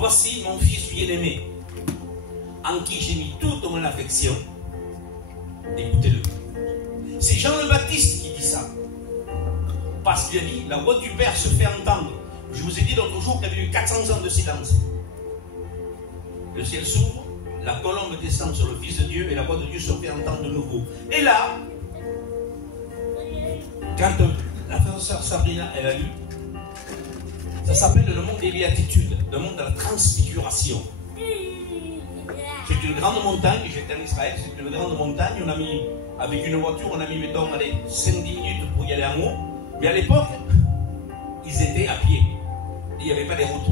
voici mon fils bien-aimé, en qui j'ai mis toute mon affection. Écoutez-le. C'est Jean le Baptiste qui dit ça. Parce qu'il a dit, la voix du Père se fait entendre. Je vous ai dit l'autre jour qu'il y avait eu 400 ans de silence. Le ciel s'ouvre, la colombe descend sur le Fils de Dieu et la voix de Dieu se fait entendre de nouveau. Et là, quand la frère sœur Sabrina, elle a lu, ça s'appelle le monde des béatitudes, le monde de la transfiguration. C'est une grande montagne, j'étais en Israël, c'est une grande montagne, on a mis, avec une voiture, on a mis, mettons, allez, 5-10 minutes pour y aller en haut, mais à l'époque, ils étaient à pied, il n'y avait pas de routes.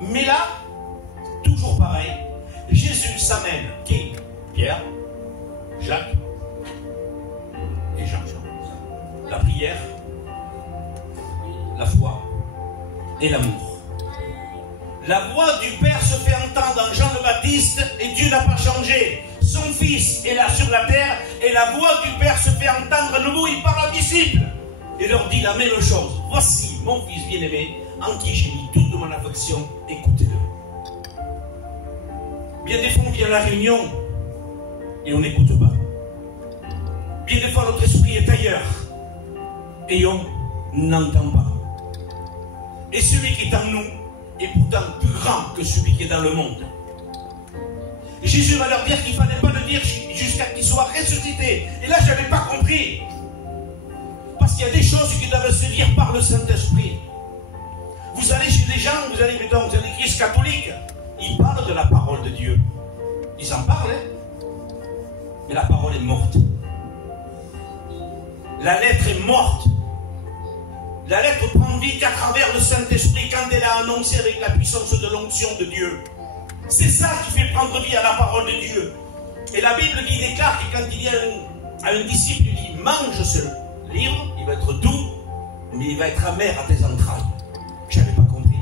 Mais là, toujours pareil, Jésus s'amène, qui? Pierre, Jacques et Jean. La prière, la foi et l'amour. La voix du Père se fait entendre en Jean le Baptiste et Dieu n'a pas changé. Son Fils est là sur la terre et la voix du Père se fait entendre à nouveau. Il parle aux disciples et leur dit la même chose. Voici mon Fils bien-aimé en qui j'ai mis toute mon affection. Écoutez-le. Bien des fois on vient à la réunion et on n'écoute pas. Bien des fois notre esprit est ailleurs et on n'entend pas. Et celui qui est en nous est pourtant plus grand que celui qui est dans le monde. Et Jésus va leur dire qu'il ne fallait pas le dire jusqu'à qu'il soit ressuscité. Et là, je n'avais pas compris. Parce qu'il y a des choses qui doivent se dire par le Saint-Esprit. Vous allez chez des gens, vous allez, mettons, dans l'église catholique, ils parlent de la parole de Dieu. Ils en parlent, hein? Mais la parole est morte. La lettre est morte. La lettre prend vie qu'à travers le Saint-Esprit quand elle a annoncé avec la puissance de l'onction de Dieu. C'est ça qui fait prendre vie à la parole de Dieu. Et la Bible qui déclare que quand il dit à un disciple, il dit, mange ce livre, il va être doux, mais il va être amer à tes entrailles. Je n'avais pas compris.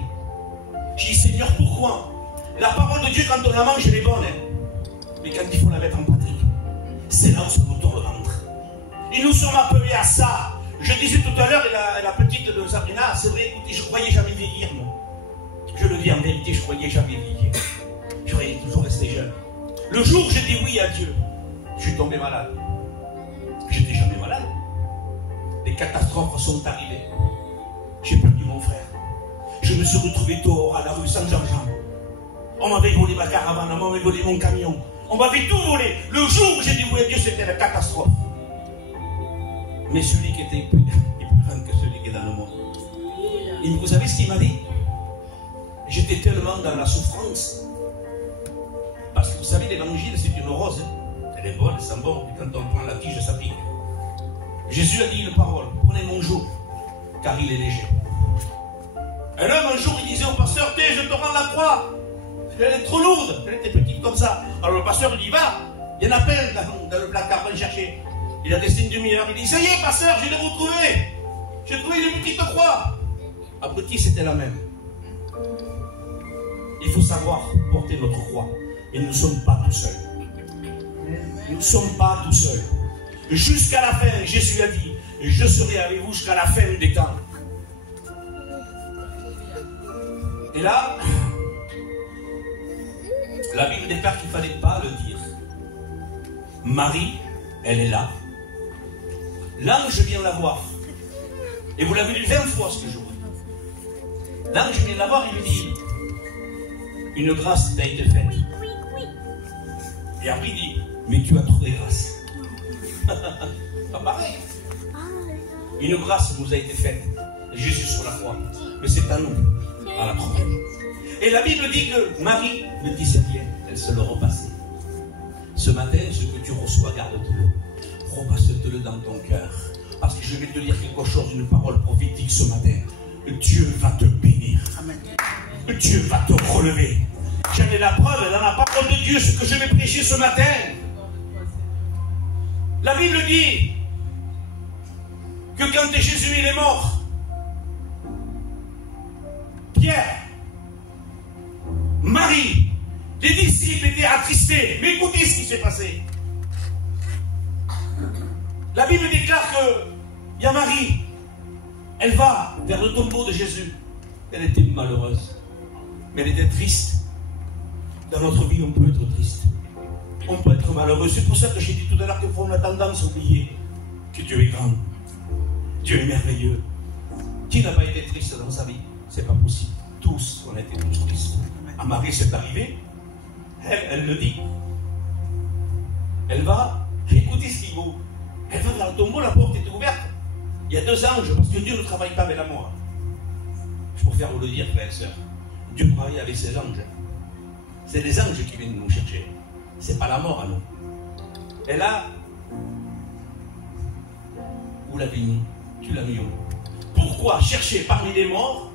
J'ai dit, Seigneur, pourquoi? La parole de Dieu, quand on la mange, elle est bonne. Hein? Mais quand il faut la mettre en pratique, c'est là où se nous tourne le ventre. Et nous sommes appelés à ça. Je disais tout à l'heure, et la petite de Sabrina, c'est vrai, écoutez, je ne croyais jamais vieillir, moi. Je le dis en vérité, je ne croyais jamais vieillir. Je croyais toujours rester jeune. Le jour où j'ai dit oui à Dieu, je suis tombé malade. Je n'étais jamais malade. Les catastrophes sont arrivées. J'ai perdu mon frère. Je me suis retrouvé dehors à la rue sans argent. On m'avait volé ma caravane, on m'avait volé mon camion. On m'avait tout volé. Le jour où j'ai dit oui à Dieu, c'était la catastrophe. Mais celui qui était plus grand que celui qui est dans le monde. Et vous savez ce qu'il m'a dit? J'étais tellement dans la souffrance. Parce que vous savez, l'évangile, c'est une rose. Hein? Elle est bonne, elle sent bon. Et quand on prend la tige, ça pique. Jésus a dit une parole. Prenez mon joug, car il est léger. Un homme, un jour, il disait au pasteur, je te rends la croix. Elle est trop lourde. Elle était petite comme ça. Alors le pasteur, il dit, va. Il y en a plein dans le placard, va le chercher. Il a resté une demi-heure, il dit, ça y est, pasteur, je l'ai retrouvé. J'ai trouvé une petite croix. Abruti, c'était la même. Il faut savoir porter notre croix. Et nous ne sommes pas tout seuls. Nous ne sommes pas tout seuls. Jusqu'à la fin, Jésus a dit, je serai avec vous jusqu'à la fin des temps. Et là, la Bible déclare qu'il ne fallait pas le dire. Marie, elle est là. L'ange vient la voir. Et vous l'avez lu 20 fois ce jour. L'ange vient la voir et lui dit, une grâce t'a été faite. Et après il dit, mais tu as trouvé grâce. Pas pareil. Une grâce nous a été faite. Jésus sur la croix. Mais c'est à nous, à la croix. Et la Bible dit que Marie ne disait rien. Elle se le repassait. Ce matin, ce que tu reçois, garde-le. Repasse-le dans ton cœur. Parce que je vais te dire quelque chose, une parole prophétique ce matin. Dieu va te bénir. Amen. Dieu va te relever. J'en ai la preuve dans la parole de Dieu, ce que je vais prêcher ce matin. La Bible dit que quand Jésus il est mort, Pierre, Marie, les disciples étaient attristés. Mais écoutez ce qui s'est passé. La Bible déclare qu'il y a Marie. Elle va vers le tombeau de Jésus. Elle était malheureuse. Mais elle était triste. Dans notre vie, on peut être triste. On peut être malheureux. C'est pour ça que j'ai dit tout à l'heure qu'il faut avoir tendance à oublier que Dieu est grand. Dieu est merveilleux. Qui n'a pas été triste dans sa vie? C'est pas possible. Tous, on a été tous tristes. À Marie, c'est arrivé. Elle le dit. Elle va, écoutez ce qu'il vaut. Elle va dans le tombeau, la porte est ouverte. Il y a 2 anges, parce que Dieu ne travaille pas avec la mort. Je préfère vous le dire, frères et sœurs. Dieu travaille avec ses anges. C'est les anges qui viennent nous chercher. C'est pas la mort à nous. Et là, où l'avez mis? Tu l'as mis où? Pourquoi chercher parmi les morts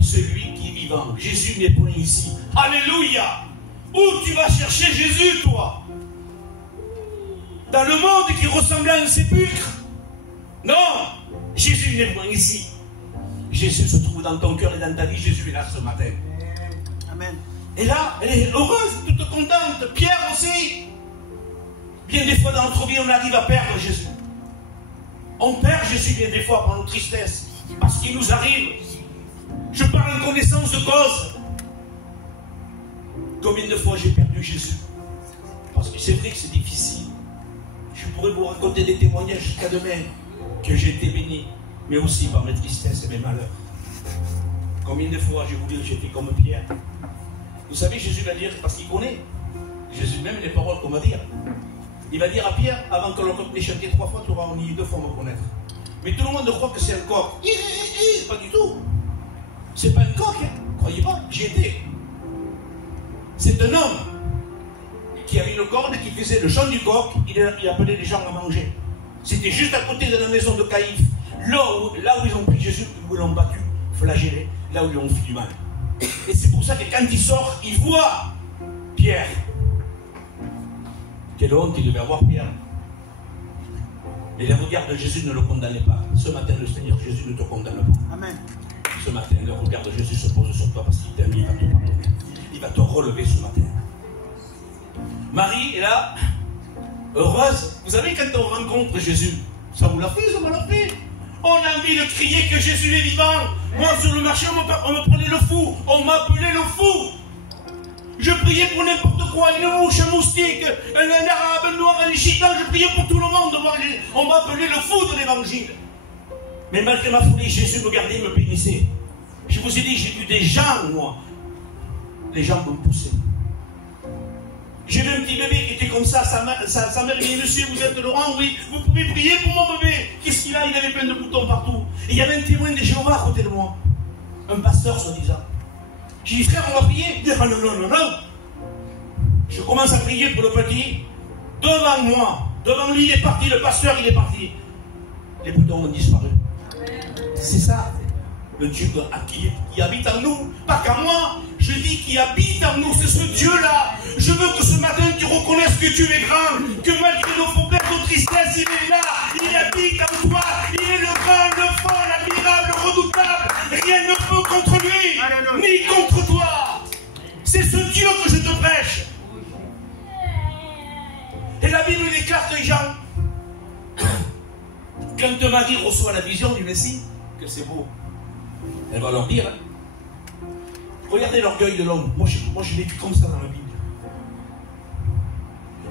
celui qui est vivant? Jésus n'est point ici. Alléluia! Où tu vas chercher Jésus, toi? Dans le monde qui ressemble à un sépulcre? Non! Jésus n'est point ici. Jésus se trouve dans ton cœur et dans ta vie. Jésus est là ce matin. Amen. Et là, elle est heureuse, toute contente. Pierre aussi. Bien des fois dans notre vie, on arrive à perdre Jésus. On perd Jésus bien des fois par nos tristesses. Parce qu'il nous arrive. Je parle en connaissance de cause. Combien de fois j'ai perdu Jésus? Parce que c'est vrai que c'est difficile. Je pourrais vous raconter des témoignages jusqu'à demain que j'ai été béni, mais aussi par mes tristesses et mes malheurs. Combien de fois j'ai voulu que j'étais comme Pierre? Vous savez, Jésus va dire, parce qu'il connaît, Jésus même les paroles qu'on va dire. Il va dire à Pierre, avant que l'on ait chanté 3 fois, tu auras en 2 fois me connaître. Mais tout le monde croit que c'est un coq. Pas du tout. C'est pas un coq, hein. Croyez pas, j'y étais. C'est un homme qui avait une corde qui faisait le chant du coq, il appelait les gens à manger. C'était juste à côté de la maison de Caïphe, là où ils ont pris Jésus, où ils l'ont battu, flagellé, là où ils lui ont fait du mal. Et c'est pour ça que quand il sort, il voit Pierre. Quelle honte il devait avoir, Pierre. Mais les regards de Jésus ne le condamnaient pas. Ce matin, le Seigneur Jésus ne te condamne pas. Amen. Ce matin, le regard de Jésus se pose sur toi parce qu'il t'aime, il va te pardonner. Il va te relever ce matin. Marie est là, heureuse. Vous savez, quand on rencontre Jésus, ça vous l'a fait, ça me l'a fait. On a envie de crier que Jésus est vivant. Moi, sur le marché, on me prenait le fou. On m'appelait le fou. Je priais pour n'importe quoi, une mouche, un moustique, un arabe, un noir, un gitan. Je priais pour tout le monde. On m'appelait le fou de l'évangile. Mais malgré ma folie, Jésus me gardait, me bénissait. Je vous ai dit, j'ai vu des gens, moi. Les gens me poussaient. J'ai vu un petit bébé qui était comme ça, sa mère dit, monsieur, vous êtes Laurent, oui, vous pouvez prier pour mon bébé. Qu'est-ce qu'il a? Il avait plein de boutons partout. Et il y avait un témoin de Jéhovah à côté de moi. Un pasteur, soi-disant. J'ai dit, frère, on va prier. Il dit, ah, non. Je commence à prier pour le petit. Devant moi, devant lui, il est parti, le pasteur, il est parti. Les boutons ont disparu. C'est ça, le Dieu qui habite en nous. Pas qu'à moi, je dis qui habite en nous, c'est ce Dieu-là. Je veux que ce matin tu reconnaisses que Dieu est grand, que malgré nos problèmes, nos tristesses, il est là, il habite en toi, il est le grand, le fort, l'admirable, le redoutable. Rien ne peut contre lui, ni contre toi. C'est ce Dieu que je te prêche. Et la Bible déclare que Jean, quand Marie reçoit la vision du Messie, que c'est beau, elle va leur dire, hein, regardez l'orgueil de l'homme. Moi, je l'ai vu comme ça dans la Bible.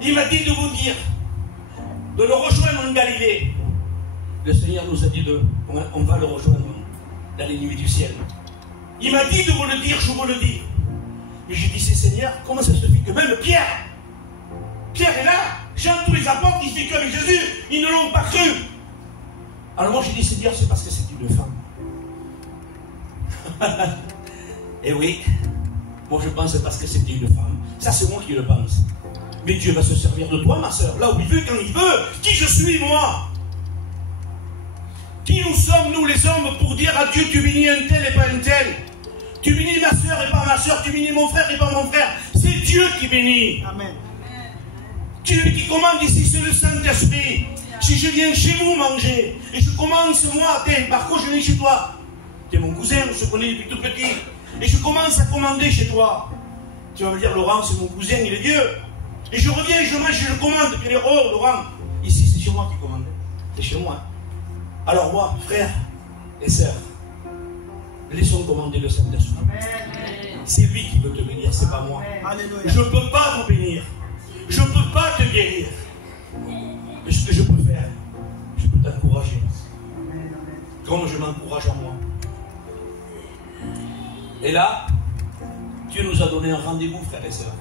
Il m'a dit de vous dire, de le rejoindre en Galilée. Le Seigneur nous a dit on va le rejoindre dans les nuits du ciel. Il m'a dit de vous le dire, je vous le dis. Mais j'ai dit, c'est Seigneur, comment ça se fait que même Pierre est là, Jean, tous les apôtres, ils fait qu'avec Jésus, ils ne l'ont pas cru. Alors moi j'ai dit, Seigneur, c'est parce que c'est une femme. Et oui, moi je pense parce que c'était une femme. Ça c'est moi qui le pense. Mais Dieu va se servir de toi, ma soeur, là où il veut, quand il veut. Qui je suis, moi? Qui nous sommes, nous les hommes, pour dire à Dieu, tu bénis un tel et pas un tel? Tu bénis ma soeur et pas ma soeur, tu bénis mon frère et pas mon frère. C'est Dieu qui bénit. Amen. Qui commande ici, c'est le Saint-Esprit. Si je viens chez vous manger, et je commence, moi, par quoi je viens chez toi? Tu es mon cousin, on se connaît depuis tout petit. Et je commence à commander chez toi. Tu vas me dire, Laurent, c'est mon cousin, il est vieux. Et je reviens, je mange, je commande. Puis il dit, oh, Laurent, ici, c'est chez moi qui commande. C'est chez moi. Alors moi, frères et sœurs, laissons commander le Saint-Esprit. C'est lui qui veut te bénir, c'est pas moi. Je ne peux pas vous bénir. Je ne peux pas te guérir. Mais ce que je peux faire, je peux t'encourager. Comme je m'encourage en moi. Et là, Dieu nous a donné un rendez-vous, frères et sœurs.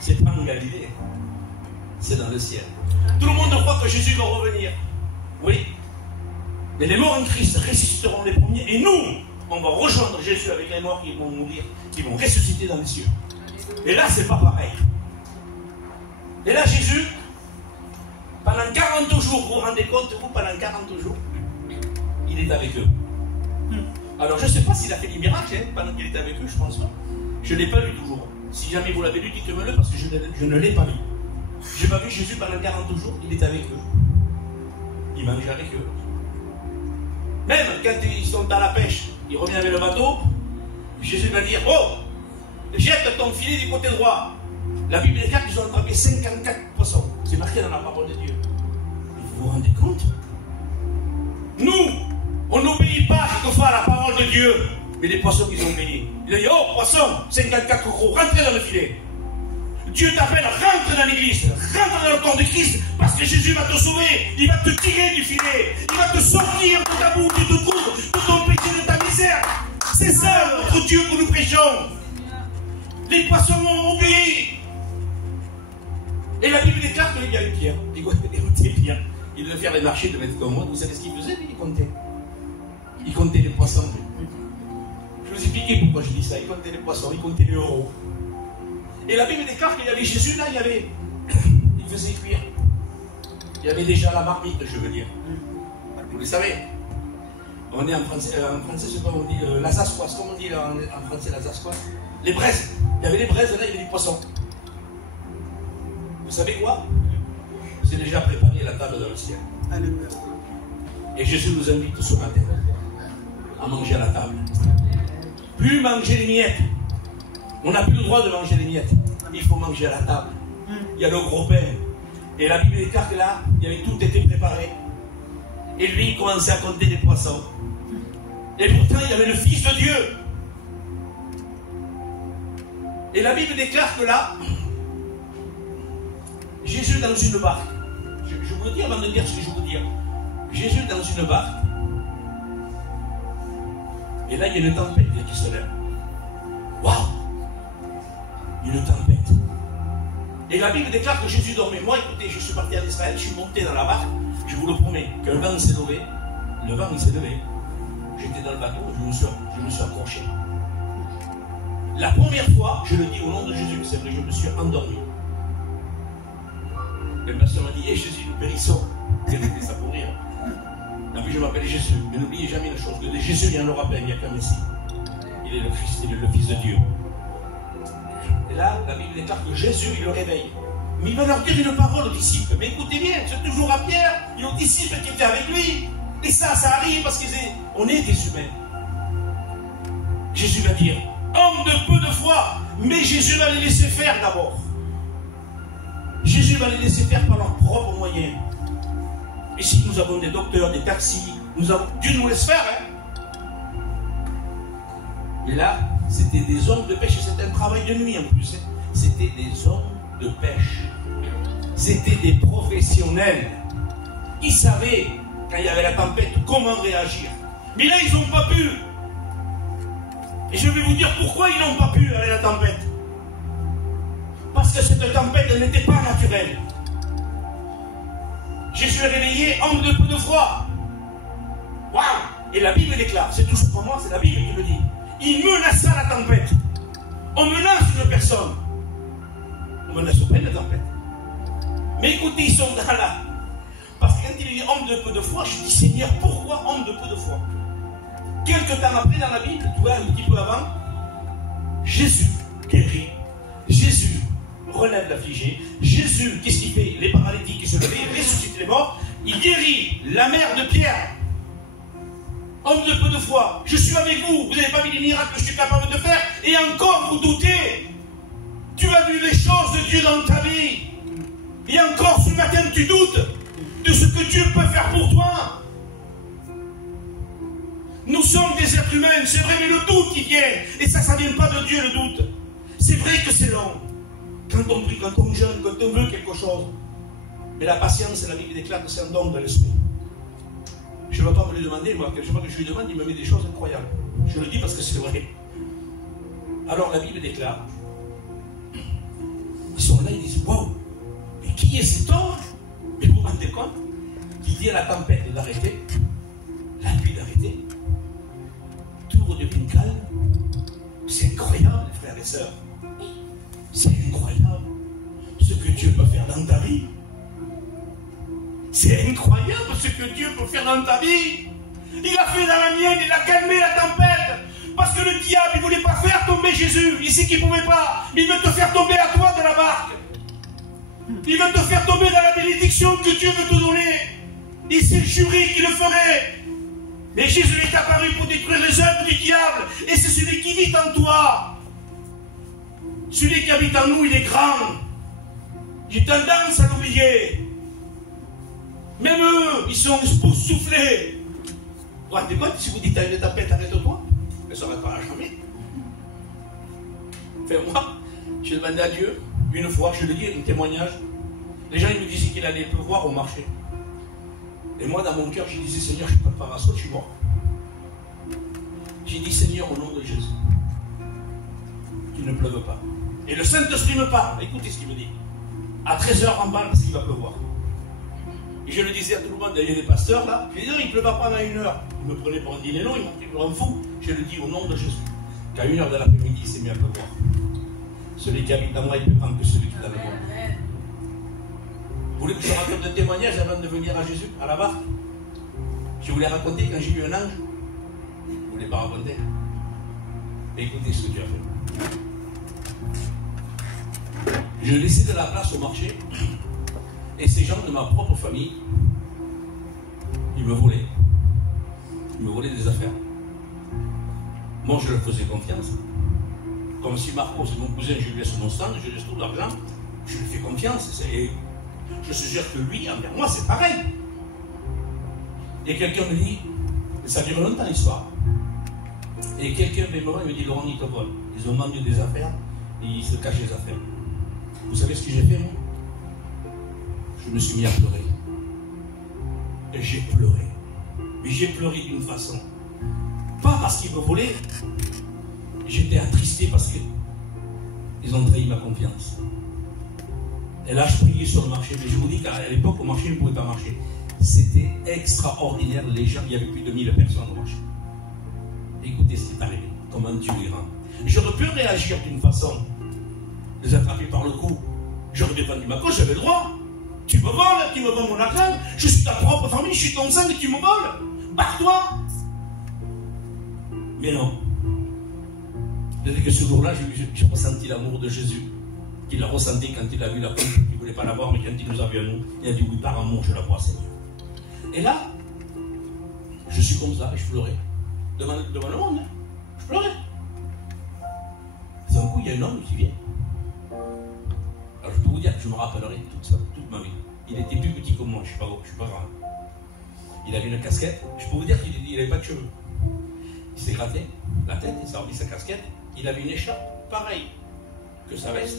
C'est pas en Galilée. C'est dans le ciel. Tout le monde croit que Jésus va revenir. Oui. Mais les morts en Christ ressusciteront les premiers. Et nous, on va rejoindre Jésus avec les morts qui vont mourir, qui vont ressusciter dans les cieux. Et là, c'est pas pareil. Et là, Jésus, pendant 40 jours, vous vous rendez compte, vous, pendant 40 jours, il est avec eux. Alors, je ne sais pas s'il a fait des miracles pendant qu'il était avec eux, je pense pas. Je ne l'ai pas lu toujours. Si jamais vous l'avez lu, dites-moi-le parce que je ne l'ai pas lu. Je n'ai pas vu Jésus pendant 40 jours, il est avec eux. Il mangeait avec eux. Même quand ils sont à la pêche, il revient avec le bateau, Jésus va dire, oh, jette ton filet du côté droit. La Bible déclare qu'ils ont attrapé 54 poissons. C'est marqué dans la parole de Dieu. Vous vous rendez compte? Nous, on n'obéit pas quelquefois à la parole de Dieu, mais les poissons qu'ils ont obéi. Il a dit, oh, poisson, 54 gros, rentrez dans le filet. Dieu t'appelle, rentre dans l'église, rentre dans le corps de Christ, parce que Jésus va te sauver, il va te tirer du filet, il va te sortir de ta boue, de ton coude, de ton péché, de ta misère. C'est ça notre Dieu que nous prêchons. Les poissons ont obéi. Et la Bible déclare qu'il y a eu Pierre. Écoutez Pierre, il devait faire les marchés, il devait être comme moi. Vous savez ce qu'il faisait? Il comptait. Il comptait les poissons. Je vais vous expliquer pourquoi je dis ça. Il comptait les poissons, il comptait les euros. Et la Bible déclare qu'il y avait Jésus, là, il faisait cuire. Il y avait déjà la marmite, je veux dire. Vous le savez. On est en français, c'est quoi on dit la zascoise. Comment on dit en français la zascoise? Les braises. Il y avait les braises, là, il y avait du poisson. Vous savez quoi? C'est déjà préparé la table dans le ciel. Et Jésus nous invite ce matin à manger à la table. Plus manger les miettes. On n'a plus le droit de manger les miettes. Il faut manger à la table. Il y a le gros pain. Et la Bible déclare que là, tout était préparé. Et lui, il commençait à compter les poissons. Et pourtant, il y avait le Fils de Dieu. Et la Bible déclare que là, Jésus dans une barque. Je vous le dis avant de dire ce que je veux vous dire. Jésus dans une barque. Et là, il y a une tempête qui se lève. Waouh! Une tempête. Et la Bible déclare que Jésus dormait. Moi, écoutez, je suis parti en Israël, je suis monté dans la barque. Je vous le promets, qu'un vent s'est levé. Le vent, il s'est levé. J'étais dans le bateau, je me suis accroché. La première fois, je le dis au nom de Jésus, c'est vrai, je me suis endormi. Le pasteur m'a dit, hé Jésus, nous périssons. J'ai fait ça pour rire. Et puis je m'appelle Jésus. Mais n'oubliez jamais une chose, que de Jésus, il y en aura plein, il n'y a qu'un Messie. Il est le Christ, il est le Fils de Dieu. Et là, la Bible déclare que Jésus, il le réveille. Mais il va leur dire une parole aux disciples. Mais écoutez bien, c'est toujours à Pierre et aux disciples qui étaient avec lui. Et ça arrive parce qu'on est des humains. Jésus va dire, homme de peu de foi, mais Jésus va les laisser faire d'abord. Jésus va les laisser faire par leurs propres moyens. Ici, nous avons des docteurs, des taxis, Dieu nous laisse faire. Et là, c'était des hommes de pêche, c'était un travail de nuit en plus. C'était des hommes de pêche. C'était des professionnels. Ils savaient, quand il y avait la tempête, comment réagir. Mais là, ils n'ont pas pu. Et je vais vous dire pourquoi ils n'ont pas pu avec la tempête. Parce que cette tempête, elle n'était pas naturelle. Jésus est réveillé, homme de peu de foi. Waouh! Et la Bible déclare, c'est toujours pour moi, c'est la Bible qui le dit. Il menaça la tempête. On menace une personne. On menace pas une tempête. Mais écoutez, ils sont dans là. Parce que quand il dit homme de peu de foi, je dis Seigneur, pourquoi homme de peu de foi? Quelque temps après dans la Bible, tu vois, un petit peu avant, Jésus guérit. Jésus relève l'affligé. Jésus, qu'est-ce qu'il fait? Les paralytiques qui se levaient, il ressuscite les morts. Il guérit la mère de Pierre. Homme de peu de foi, je suis avec vous. Vous n'avez pas vu les miracles que je suis capable de faire. Et encore, vous doutez. Tu as vu les choses de Dieu dans ta vie. Et encore ce matin, tu doutes de ce que Dieu peut faire pour toi. Nous sommes des êtres humains, c'est vrai, mais le doute qui vient, et ça ne vient pas de Dieu, le doute. C'est vrai que c'est long. Quand on prie, quand on jeûne, quand on veut quelque chose. Mais la patience, la Bible déclare que c'est un don de l'esprit. Je ne vais pas me le demander, moi, chaque fois que je lui demande, il me met des choses incroyables. Je le dis parce que c'est vrai. Alors la Bible déclare, ils sont là, ils disent, waouh, mais qui est cet homme? Mais vous vous rendez compte? Qui dit à la tempête d'arrêter, la pluie d'arrêter, tout redevient calme. C'est incroyable, frères et sœurs. C'est incroyable ce que Dieu peut faire dans ta vie. C'est incroyable ce que Dieu peut faire dans ta vie. Il a fait dans la mienne, il a calmé la tempête. Parce que le diable, il ne voulait pas faire tomber Jésus. Il sait qu'il ne pouvait pas. Mais il veut te faire tomber à toi de la barque. Il veut te faire tomber dans la bénédiction que Dieu veut te donner. Il s'est juré qu'il le ferait. Mais Jésus est apparu pour détruire les œuvres du diable. Et c'est celui qui vit en toi. Celui qui habite en nous, il est grand. J'ai tendance à l'oublier. Même eux, ils sont soufflés. Vous vous rendez compte, si vous dites à une tempête, arrête-toi, elle ne s'arrêtera jamais. Enfin, moi, j'ai demandé à Dieu, une fois, je le dis, un témoignage. Les gens, ils me disaient qu'il allait pleuvoir au marché. Et moi, dans mon cœur, je disais, Seigneur, je ne suis pas de parasol, je suis mort. J'ai dit, Seigneur, au nom de Jésus, qu'il ne pleuve pas. Et le Saint-Esprit me parle. Écoutez ce qu'il me dit. À 13h en bas, parce qu'il va pleuvoir. Et je le disais à tout le monde, il y a des pasteurs là, je disais, il ne pleut pas pendant 1 heure. Ils me prenaient pour un dîner long, ils m'ont pris pour un fou. Je le dis au nom de Jésus, qu'à 1h de l'après-midi, il s'est mis à pleuvoir. Celui qui habite en moi, il peut prendre que celui qui l'a besoin. Vous voulez que je raconte un témoignage avant de venir à Jésus, à la barque? Je voulais raconter quand j'ai eu un ange. Je ne voulais pas raconter. Écoutez ce que Dieu a fait. Je laissais de la place au marché. Et ces gens de ma propre famille, ils me volaient. Ils me volaient des affaires. Moi, je leur faisais confiance. Comme si Marco, c'est mon cousin, je lui laisse mon stand, je laisse tout l'argent, je lui fais confiance. Et je suggère que lui, envers moi, c'est pareil. Et quelqu'un me dit, ça dure longtemps l'histoire. Et quelqu'un vient me voir, il me dit, Laurent, ils te volent. Ils ont vendu des affaires, et ils se cachent les affaires. Vous savez ce que j'ai fait, moi? Je me suis mis à pleurer. Et j'ai pleuré. Mais j'ai pleuré d'une façon. Pas parce qu'ils me volaient. J'étais attristé parce qu'ils ont trahi ma confiance. Et là, je priais sur le marché. Mais je vous dis qu'à l'époque, au marché, je ne pouvais pas marcher. C'était extraordinaire. Les gens, il y avait plus de 1000 personnes au marché. Écoutez ce qui est arrivé. Comment Dieu est grand. J'aurais pu réagir d'une façon. Les attraper par le cou. J'aurais défendu ma cause, j'avais le droit. Tu me voles, tu me voles mon argent, je suis ta propre famille, je suis ton sang et tu me voles. Barre-toi. Mais non. Dès que ce jour-là, j'ai ressenti l'amour de Jésus. Il l'a ressenti quand il a vu la pompe, il ne voulait pas la voir, mais quand il nous a vu à nous, il a dit oui, par amour, je la vois, Seigneur. Et là, je suis comme ça, et je pleurais. Devant le monde, hein. Je pleurais. D'un coup, il y a un homme qui vient. Alors je peux vous dire que je me rappellerai toute ma vie. Il était plus petit que moi, je ne suis pas grand. Il avait une casquette, je peux vous dire qu'il n'avait pas de cheveux. Il s'est gratté la tête, il s'est remis sa casquette, il avait une écharpe pareille que sa veste,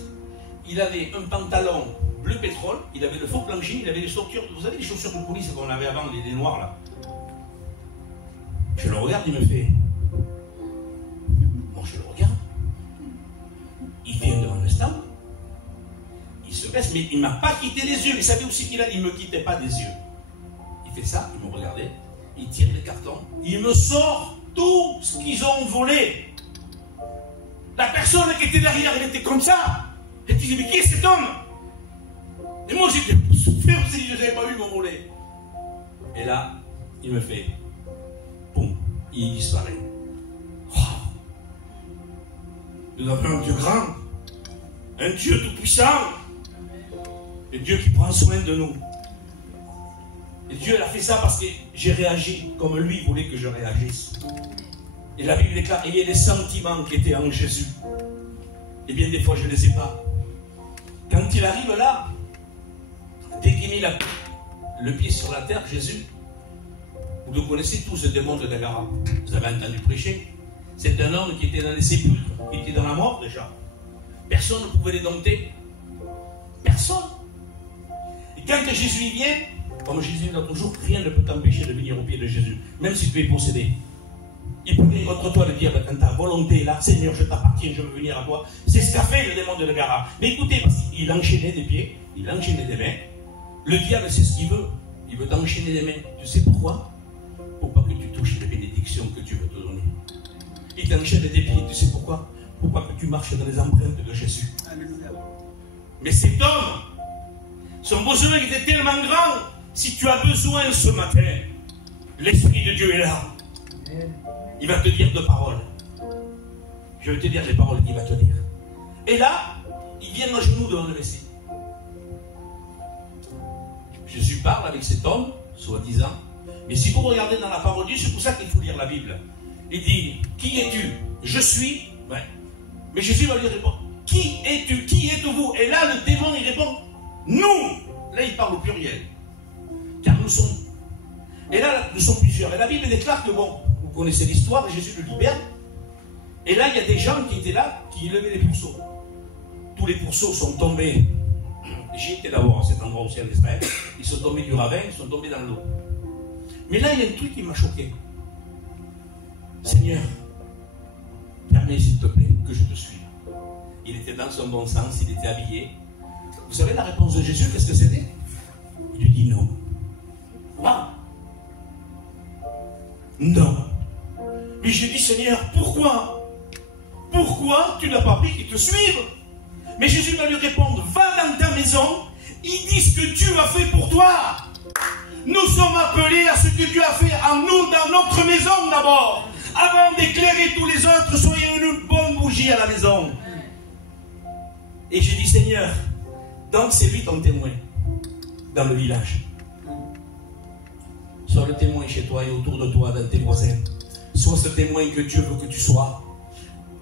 il avait un pantalon bleu pétrole, il avait le faux plancher, il avait des chaussures, vous savez les chaussures de police qu'on avait avant, les noirs là. Je le regarde, il me fait. Moi je le regarde, il vient devant le stand. Il se baisse, mais il ne m'a pas quitté des yeux. Il savait aussi qu'il ne me quittait pas des yeux. Il fait ça, il me regardait, il tire les cartons, il me sort tout ce qu'ils ont volé. La personne qui était derrière, elle était comme ça. Elle disait, mais qui est cet homme? Et moi, j'étais souffert aussi, je n'avais pas vu me voler. Et là, il me fait, boum, il disparaît. Oh. Nous avons un Dieu grand, un Dieu tout-puissant. Et Dieu qui prend soin de nous. Et Dieu a fait ça parce que j'ai réagi comme lui voulait que je réagisse. Et la Bible déclare, ayez les sentiments qui étaient en Jésus. Et bien des fois je ne les ai pas. Quand il arrive là, dès qu'il met le pied sur la terre, Jésus, Vous le connaissez tous, ce démon de Gagara. Vous avez entendu prêcher. C'est un homme qui était dans les sépulcres, qui était dans la mort déjà. Personne ne pouvait les dompter. Personne. Et quand Jésus y vient, comme je disais l'autre jour, rien ne peut t'empêcher de venir au pied de Jésus, même si tu es possédé. Il pourrait contre toi le dire, quand ta volonté est là, Seigneur, je t'appartiens, je veux venir à toi. C'est ce qu'a fait le démon de Gagara. Mais écoutez, parce qu'il enchaînait des pieds, il enchaînait des mains. Le diable, c'est ce qu'il veut. Il veut t'enchaîner les mains. Tu sais pourquoi? Pour pas que tu touches les bénédictions que Dieu veut te donner. Il t'enchaîne des pieds. Tu sais pourquoi? Pour pas que tu marches dans les empreintes de Jésus. Alléluia. Mais cet homme, son besoin était tellement grand. Si tu as besoin ce matin, l'Esprit de Dieu est là. Il va te dire deux paroles. Je vais te dire les paroles qu'il va te dire. Et là, il vient à genoux devant le Messie. Jésus parle avec cet homme, soi-disant. Mais si vous regardez dans la parole de Dieu, c'est pour ça qu'il faut lire la Bible. Il dit, qui es-tu? Je suis. Ouais. Mais Jésus va lui répondre, qui es-tu? Qui êtes-vous? Et là, le démon, il répond, nous. Là, il parle au pluriel. Car nous sommes. Et là, nous sommes plusieurs. Et la Bible déclare que, bon, vous connaissez l'histoire, Jésus le libère. Et là, il y a des gens qui étaient là, qui levaient les pourceaux. Tous les pourceaux sont tombés. J'y étais d'abord à cet endroit aussi en Israël. Ils sont tombés du ravin, ils sont tombés dans l'eau. Mais là, il y a un truc qui m'a choqué. Seigneur, permets s'il te plaît que je te suive. Il était dans son bon sens, il était habillé. Vous savez la réponse de Jésus, qu'est-ce que c'était? Il lui dit non. Waouh! Non. Mais j'ai dit, Seigneur, pourquoi? Pourquoi tu n'as pas pris qu'ils te suivent? Mais Jésus va lui répondre, va dans ta maison, ils disent ce que Dieu a fait pour toi. Nous sommes appelés à ce que Dieu a fait en nous, dans notre maison d'abord. Avant d'éclairer tous les autres, soyez une bonne bougie à la maison. Et j'ai dit, Seigneur, donc c'est lui ton témoin dans le village. Sois le témoin chez toi et autour de toi, dans tes voisins. Sois ce témoin que Dieu veut que tu sois.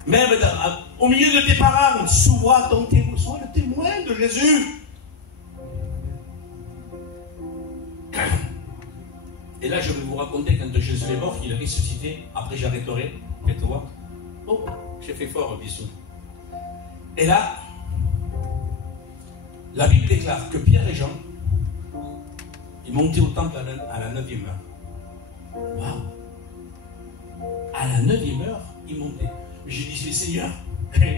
Même au milieu de tes parents, sois ton témoin, sois le témoin de Jésus. Et là, je vais vous raconter quand Jésus est mort, qu'il est ressuscité. Après, j'arrêterai. Faites-toi. Oh, j'ai fait fort, bisou. Et là, la Bible déclare que Pierre et Jean, ils montaient au temple à la 9e heure. Waouh! À la 9e heure, ils montaient. J'ai dit, Seigneur,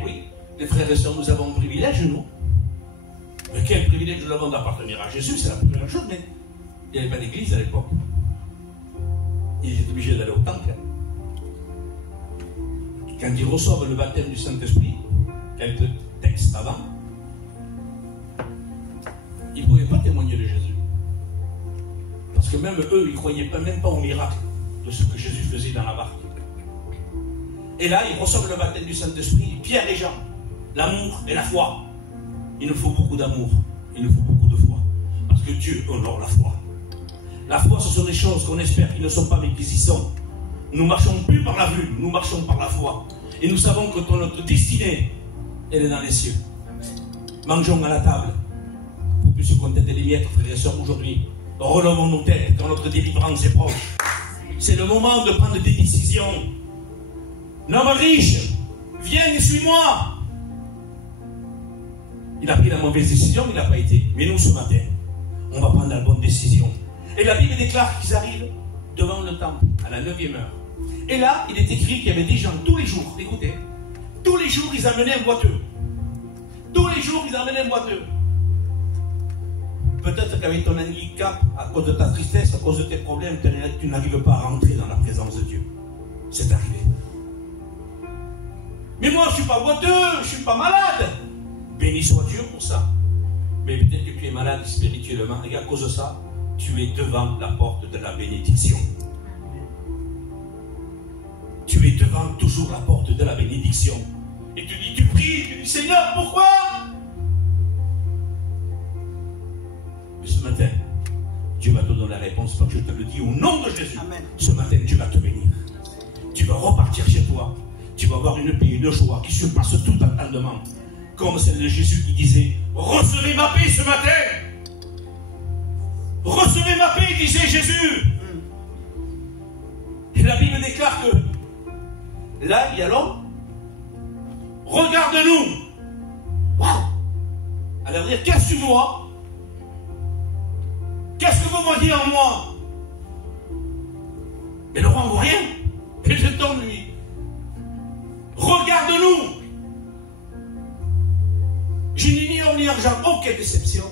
oui, les frères et sœurs, nous avons un privilège, nous. Mais quel privilège nous avons d'appartenir à Jésus, c'est la première chose, mais il n'y avait pas d'église à l'époque. Ils étaient obligés d'aller au temple. Quand ils reçoivent le baptême du Saint-Esprit, quelques textes avant, ils ne pouvaient pas témoigner de Jésus. Parce que même eux, ils ne croyaient même pas au miracle de ce que Jésus faisait dans la barque. Et là, ils reçoivent le baptême du Saint-Esprit, Pierre et Jean, l'amour et la foi. Il nous faut beaucoup d'amour, il nous faut beaucoup de foi. Parce que Dieu honore la foi. La foi, ce sont des choses qu'on espère qui ne sont pas mais qui y sont. Nous ne marchons plus par la vue, nous marchons par la foi. Et nous savons que notre destinée, elle est dans les cieux. Mangeons à la table, pour plus se contenter des miettes, frères et sœurs, aujourd'hui. Relevons nos têtes quand notre délivrance est proche. C'est le moment de prendre des décisions. L'homme riche, viens et suis-moi. Il a pris la mauvaise décision, mais il n'a pas été. Mais nous, ce matin, on va prendre la bonne décision. Et la Bible déclare qu'ils arrivent devant le temple, à la 9e heure. Et là, il est écrit qu'il y avait des gens, tous les jours, écoutez, tous les jours, ils amenaient un boiteux. Tous les jours, ils amenaient un boiteux. Peut-être qu'avec ton handicap, à cause de ta tristesse, à cause de tes problèmes, tu n'arrives pas à rentrer dans la présence de Dieu. C'est arrivé. Mais moi, je ne suis pas boiteux, je ne suis pas malade. Béni soit Dieu pour ça. Mais peut-être que tu es malade spirituellement, et à cause de ça, tu es devant la porte de la bénédiction. Tu es devant toujours la porte de la bénédiction. Et tu pries, tu dis, Seigneur, pourquoi? Mais ce matin, Dieu va te donner la réponse, parce que je te le dis au nom de Jésus. Amen. Ce matin, Dieu va te bénir. Tu vas repartir chez toi. Tu vas avoir une paix, une joie qui surpasse tout entendement. Comme celle de Jésus qui disait, recevez ma paix ce matin. Recevez ma paix, disait Jésus. la Bible déclare que là, il y a l'homme. Regarde-nous. Waouh! Elle va dire, qu'est-ce que tu vois? Qu'est-ce que vous voyez en moi? Mais le roi ne voit rien. Et je tombe lui. Regarde-nous. Je n'ai ni or ni argent. Oh, quelle déception.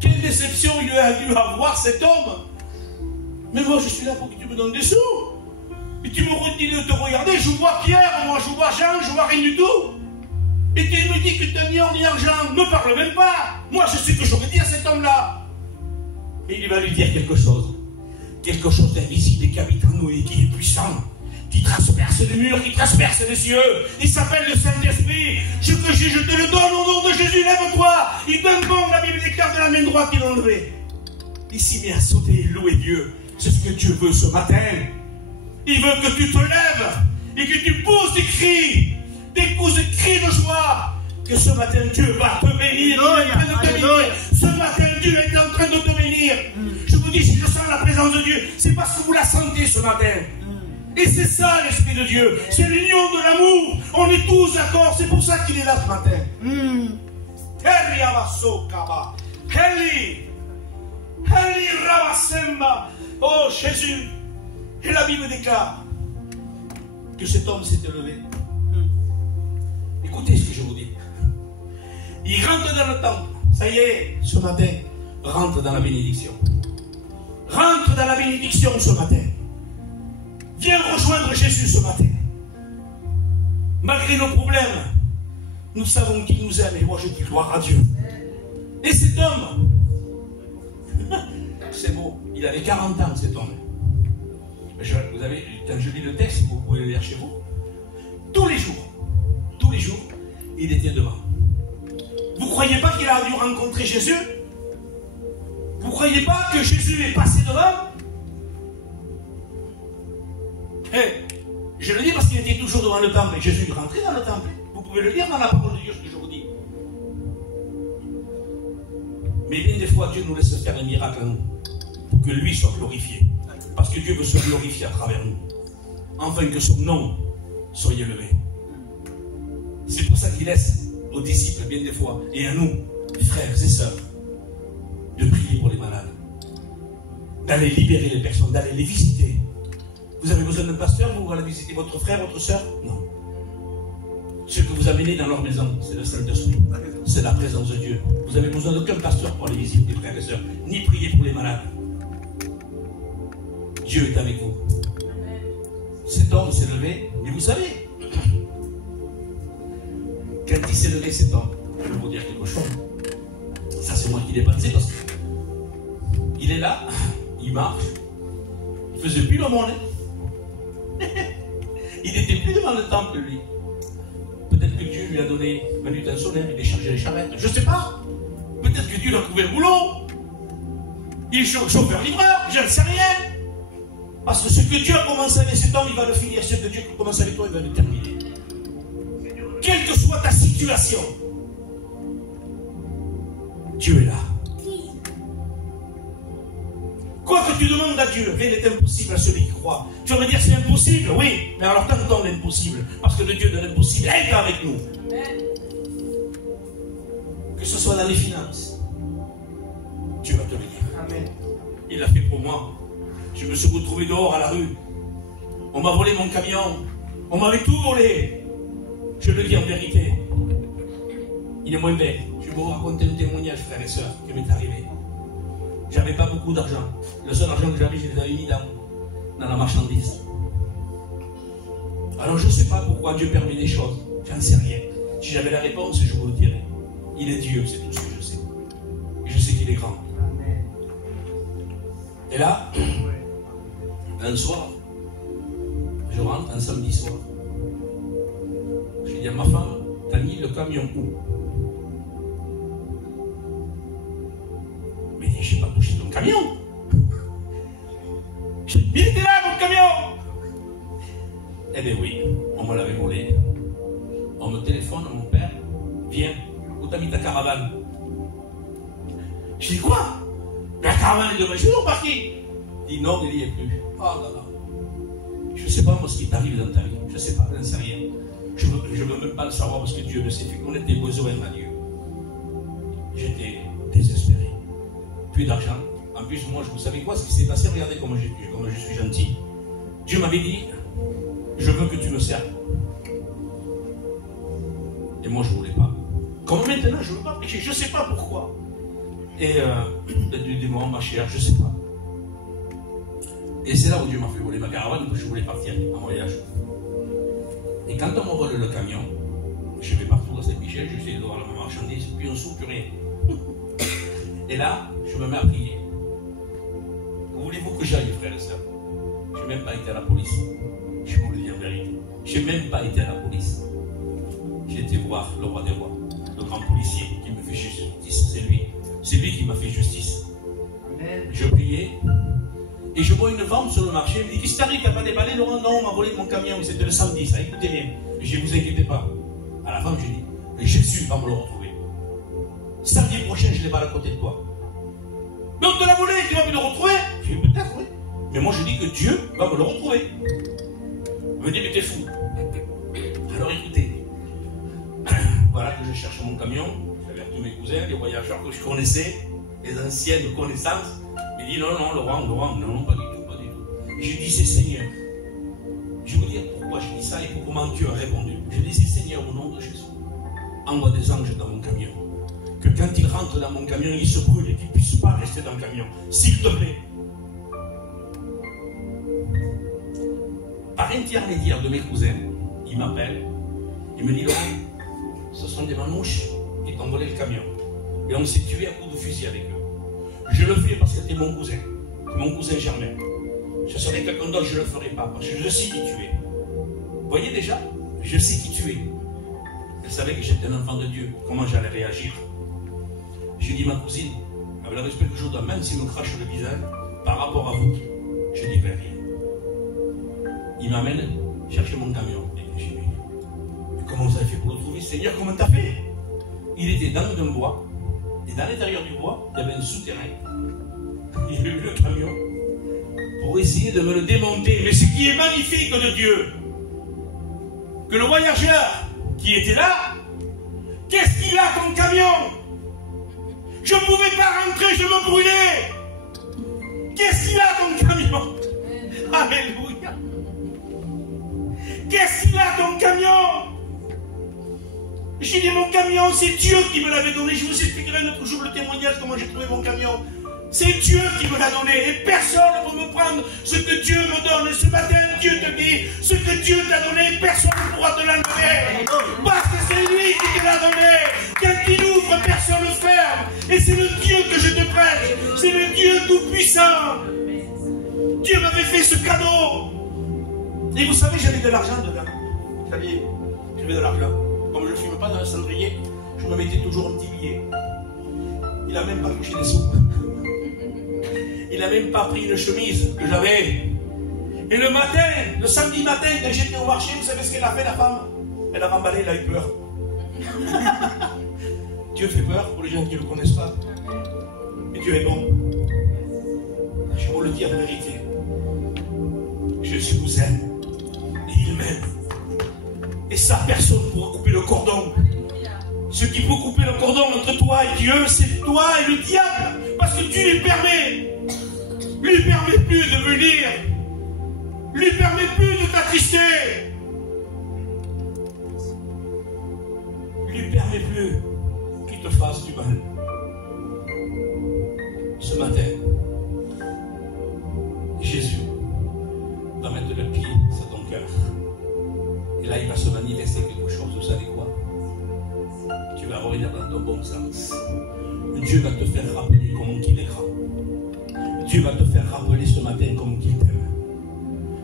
Quelle déception il a dû avoir cet homme. Mais moi, je suis là pour que tu me donnes des sous. Et tu me redis de te regarder. Je vois Pierre, moi je vois Jean, je vois rien du tout. Et tu me dis que tu n'as ni or ni argent. Ne me parle même pas. Moi, je sais que j'aurais dit à cet homme-là. Mais il va lui dire quelque chose. Quelque chose d'invisible et qui habite en nous et qui est puissant. Qui transperce les murs, qui transperce les cieux. Il s'appelle le Saint-Esprit. Je te le donne au nom de Jésus, lève-toi. Il donne bon, la Bible déclare de la main droite, il l'a enlevé. Il s'y met à sauter et louer Dieu. C'est ce que Dieu veut ce matin. Il veut que tu te lèves et que tu pousses des cris de joie. Que ce matin Dieu va te bénir. Il est en train de te bénir. Ce matin Dieu est en train de te bénir. Je vous dis, si je sens la présence de Dieu, c'est parce que vous la sentez ce matin. Et c'est ça l'Esprit de Dieu. C'est l'union de l'amour. On est tous d'accord. C'est pour ça qu'il est là ce matin. Oh Jésus. Et la Bible déclare que cet homme s'est élevé. Écoutez ce que je vous dis. Il rentre dans le temple. Ça y est, ce matin, rentre dans la bénédiction. Rentre dans la bénédiction ce matin. Viens rejoindre Jésus ce matin. Malgré nos problèmes, nous savons qu'il nous aime. Et moi je dis gloire à Dieu. Et cet homme, c'est beau, il avait 40 ans cet homme. Vous avez, quand je lis le texte, vous pouvez le lire chez vous. Tous les jours, il était devant. Vous ne croyez pas qu'il a dû rencontrer Jésus? Vous ne croyez pas que Jésus est passé devant? Je le dis parce qu'il était toujours devant le temple et Jésus est rentré dans le temple. Vous pouvez le lire dans la parole de Dieu, ce que je vous dis. Mais bien des fois, Dieu nous laisse faire un miracle à nous pour que lui soit glorifié. Parce que Dieu veut se glorifier à travers nous. Afin que son nom soit élevé. C'est pour ça qu'il laisse aux disciples bien des fois et à nous, frères et sœurs, de prier pour les malades. D'aller libérer les personnes, d'aller les visiter. Vous avez besoin d'un pasteur, vous allez visiter votre frère, votre soeur? Non. Ce que vous amenez dans leur maison, c'est le Saint-Esprit. C'est la présence de Dieu. Vous avez besoin d'aucun pasteur pour aller visiter les frères et sœurs, ni prier pour les malades. Dieu est avec vous. Cet homme s'est levé, et vous savez, quand il s'est levé cet homme, je vais vous dire quelque chose. Ça c'est moi qui l'ai pensé parce qu'il est là, il marche, il faisait plus le monde. Il n'était plus devant le temple, lui. Peut-être que Dieu lui a donné un utensilaire, il a chargé les charrettes. Je ne sais pas. Peut-être que Dieu lui a trouvé le boulot. Il est chauffeur-livreur, je ne sais rien. Parce que ce que Dieu a commencé avec cet homme, il va le finir. Ce que Dieu a commencé avec toi, il va le terminer. Quelle que soit ta situation, Dieu est là. Quoi que tu demandes à Dieu, rien n'est impossible à celui qui croit. Tu vas me dire c'est impossible, oui, mais alors tentons l'impossible, parce que le Dieu de l'impossible est avec nous. Que ce soit dans les finances, Dieu va te bénir. Amen. Il l'a fait pour moi. Je me suis retrouvé dehors à la rue. On m'a volé mon camion. On m'avait tout volé. Je le dis en vérité. Il est moins bête. Je vais vous raconter un témoignage, frères et sœurs, qui m'est arrivé. J'avais pas beaucoup d'argent. Le seul argent que j'avais, je les avais mis dans la marchandise. Alors je ne sais pas pourquoi Dieu permet des choses. J'en sais rien. Si j'avais la réponse, je vous le dirais. Il est Dieu, c'est tout ce que je sais. Et je sais qu'il est grand. Et là, un soir, je rentre un samedi soir. Je dis à ma femme, t'as mis le camion où? Mais je n'ai pas touché ton camion. J'ai dit, il était là, mon camion. Eh bien oui, on me l'avait volé. On me téléphone, mon père, viens, où t'as mis ta caravane? Je dis, quoi? La caravane est de chez nous, par qui? Il dit, non, il n'y est plus. Oh là là. Je ne sais pas moi ce qui t'arrive dans ta vie. Je ne sais pas, je n'en sais rien. Je ne veux même pas le savoir parce que Dieu le sait. Fait connaître tes besoins à Dieu. J'étais désespéré. Plus d'argent. En plus, moi, vous savez quoi, ce qui s'est passé, regardez comment je suis gentil. Dieu m'avait dit, je veux que tu me serves. Et moi, je ne voulais pas. Comme maintenant, je ne veux pas prêcher. Je ne sais pas pourquoi. Et des moments, ma chère, je ne sais pas. Et c'est là où Dieu m'a fait voler ma caravane, parce que je voulais partir en voyage. Et quand on m'envole le camion, je vais partout à Saint-Michel, je suis devant la marchandise, puis on sous, plus rien. Et là, je me mets à prier. Où voulez-vous que j'aille, frères et sœurs? Je n'ai même pas été à la police. Je vous le dis en vérité. Je n'ai même pas été à la police. J'ai été voir le roi des rois, le grand policier qui me fait justice. C'est lui qui m'a fait justice. Amen. Je priais. Et je vois une femme sur le marché, elle me dit, qu'est-ce qui t'arrive, t'as pas déballé? Non, on m'a volé mon camion, c'était le samedi, ça, écoutez rien. Je ne vous inquiétez pas. À la fin, j'ai dit, Jésus va me le retrouver. Samedi prochain, je l'ai pas à côté de toi. Mais on te l'a volé, tu vas me le retrouver? J'ai dit, peut-être, oui. Mais moi, je dis que Dieu va me le retrouver. Elle me dit, mais t'es fou. Alors écoutez, voilà que je cherche mon camion, j'avais tous mes cousins, les voyageurs que je connaissais, les anciennes connaissances. Il dit non, Laurent, non, pas du tout. Je dis c'est Seigneur. Je vais vous dire pourquoi je dis ça et comment Dieu a répondu. Je dis c'est Seigneur au nom de Jésus. Envoie des anges dans mon camion. Que quand ils rentrent dans mon camion, ils se brûlent et qu'ils ne puissent pas rester dans le camion. S'il te plaît. Par intermédiaire de mes cousins, ils m'appellent et me disent Laurent, ce sont des manouches qui t'ont volé le camion. Et on s'est tué à coups de fusil avec eux. Je le fais parce que c'était mon cousin Germain. Je serais quelqu'un d'autre, je ne le ferai pas, parce que je sais qui tu es. Vous voyez déjà, je sais qui tu es. Elle savait que j'étais un enfant de Dieu, comment j'allais réagir. J'ai dit ma cousine, avec le respect que je dois, même s'il me crache le visage, par rapport à vous, je ne dirai rien. Il m'amène chercher mon camion. Et j'ai dit, mais comment vous avez fait pour le trouver, Seigneur, comment t'as fait? Il était dans un bois. Et dans l'intérieur du bois, il y avait un souterrain. Il y avait eu le camion pour essayer de me le démonter. Mais ce qui est magnifique de Dieu, que le voyageur qui était là, qu'est-ce qu'il a comme camion? Je ne pouvais pas rentrer, je me brûlais. Qu'est-ce qu'il a comme camion? Alléluia. Qu'est-ce qu'il a comme camion? J'ai dit mon camion, c'est Dieu qui me l'avait donné. Je vous expliquerai un autre jour le témoignage, comment j'ai trouvé mon camion. C'est Dieu qui me l'a donné. Et personne ne peut me prendre ce que Dieu me donne. Et ce matin, Dieu te dit, ce que Dieu t'a donné, personne ne pourra te l'enlever. Parce que c'est lui qui te l'a donné. Quand il ouvre, personne ne ferme. Et c'est le Dieu que je te prête. C'est le Dieu tout-puissant. Dieu m'avait fait ce cadeau. Et vous savez, j'avais de l'argent dedans. J'avais de l'argent. Comme je ne fume pas dans le cendrier, je me mettais toujours un petit billet. Il n'a même pas touché des sous. Il n'a même pas pris une chemise que j'avais. Et le matin, le samedi matin, quand j'étais au marché, vous savez ce qu'elle a fait, la femme? Elle a remballé, elle a eu peur. Dieu fait peur pour les gens qui ne le connaissent pas. Et Dieu est bon. Je vous le dis en vérité. Je vous aime. Et il m'aime. Et ça, personne ne pourra couper le cordon. Ce qui peut couper le cordon entre toi et Dieu, c'est toi et le diable. Parce que tu lui permets. Lui permet plus de venir. Lui permet plus de t'attrister. Lui permet plus qu'il te fasse du mal. Ce matin, Jésus va mettre le pied sur ton cœur. Et là, il va se manifester quelque chose. Vous savez quoi? Tu vas revenir dans ton bon sens. Dieu va te faire rappeler comment il est grand. Dieu va te faire rappeler ce matin comment il t'aime.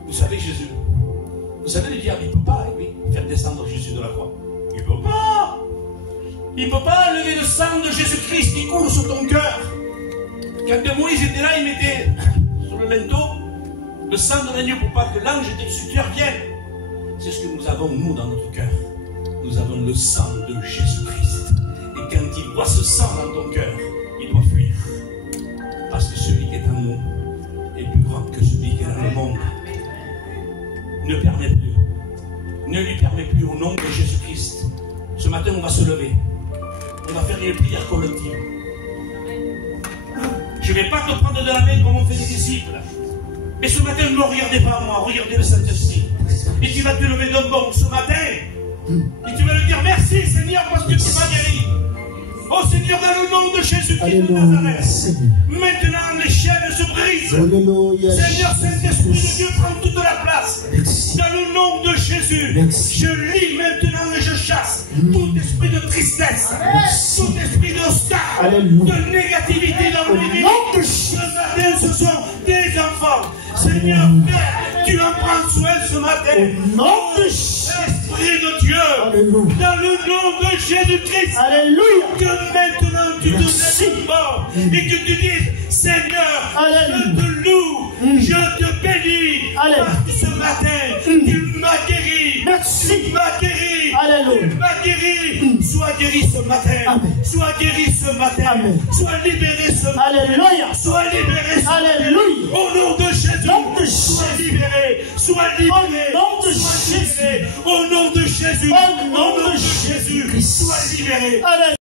Vous savez, Jésus, vous savez, le diable, il ne peut pas, oui, faire descendre Jésus de la croix. Il ne peut pas. Il ne peut pas lever le sang de Jésus-Christ qui coule sur ton cœur. Quand Moïse était là, il mettait sur le linteau le sang de l'agneau pour pas que l'ange exécuteur vienne. C'est ce que nous avons, nous, dans notre cœur. Nous avons le sang de Jésus-Christ. Et quand il voit ce sang dans ton cœur, il doit fuir. Parce que celui qui est en nous est plus grand que celui qui est dans le monde. ne permet plus. Ne lui permet plus au nom de Jésus-Christ. Ce matin, on va se lever. On va faire une prière collective. Je ne vais pas te prendre de la main comme on fait les disciples. Mais ce matin, ne me regardez pas moi, regardez le Saint-Esprit. Et tu vas te lever d'un bond ce matin. Et tu vas lui dire merci Seigneur parce que tu m'as guéri. Oh Seigneur, dans le nom de Jésus-Christ de Nazareth. Maintenant les chaînes se brisent. Alléluia. Seigneur, Saint-Esprit de Dieu, prends toute la place. Dans le nom de Jésus, je lis maintenant et je chasse tout esprit de tristesse, tout esprit d'obstacle, de négativité dans le vie. Ce matin, ce sont des enfants. Seigneur, Père, tu en prends soin ce matin. Au nom de Esprit de Dieu, dans le nom de Jésus-Christ, alléluia, que maintenant tu te lèves fort et que tu dises, Seigneur, je te loue, je te bénis, parce que ce matin, tu m'as guéri, tu m'as guéri, tu m'as guéri. Sois guéri ce matin, sois guéri ce matin, sois libéré ce matin, sois libéré ce matin, au nom de Jésus, sois libéré, sois libéré, sois libéré, au nom de Jésus, au nom de Jésus, sois libéré.